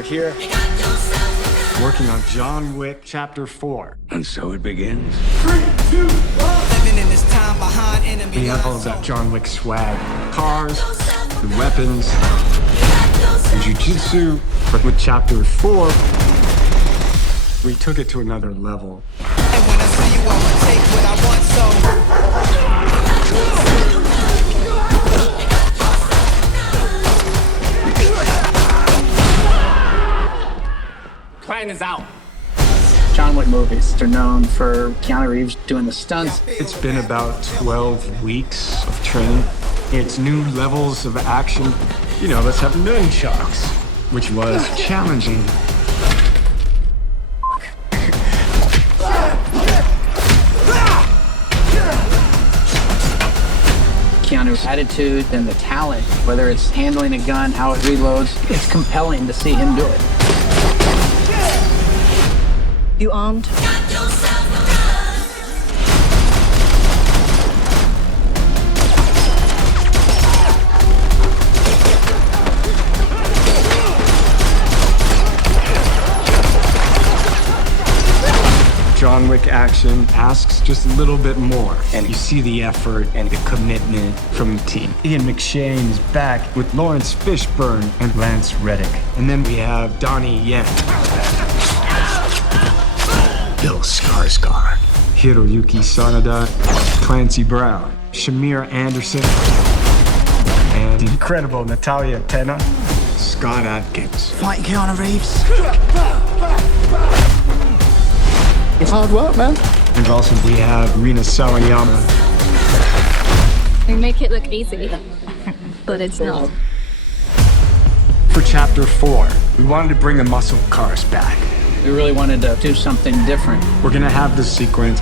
we're here working on John Wick Chapter 4. And so it begins. 3, 2, 1. Living in this time behind enemy. We have all of that John Wick swag. Cars, the weapons, the jiu-jitsu. But with Chapter 4, we took it to another level. And when I see you, I'ma take what I want, Plan is out. John Wick movies are known for Keanu Reeves doing the stunts. It's been about 12 weeks of training. It's new levels of action. You know, let's have nunchucks, which was challenging. Keanu's attitude and the talent, whether it's handling a gun, how it reloads, it's compelling to see him do it. You armed? John Wick action asks just a little bit more, and you see the effort and the commitment from the team. Ian McShane is back with Lawrence Fishburne and Lance Reddick. And then we have Donnie Yen. Bill Skarsgård. Hiroyuki Sanada, Clancy Brown, Shamir Anderson, and the incredible Natalia Tena, Scott Adkins. Fighting Keanu Reeves. It's hard work, man. And also we have Rina Sawayama. They make it look easy, but it's not. For Chapter 4, we wanted to bring the muscle cars back. We really wanted to do something different. We're gonna have this sequence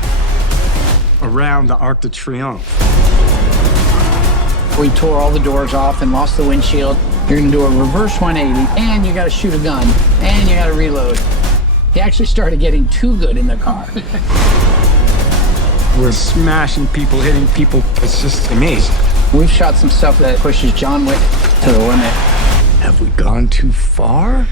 around the Arc de Triomphe. We tore all the doors off and lost the windshield. You're gonna do a reverse 180, and you gotta shoot a gun, and you gotta reload. He actually started getting too good in the car. We're smashing people, hitting people. It's just amazing. We've shot some stuff that pushes John Wick to the limit. Have we gone too far?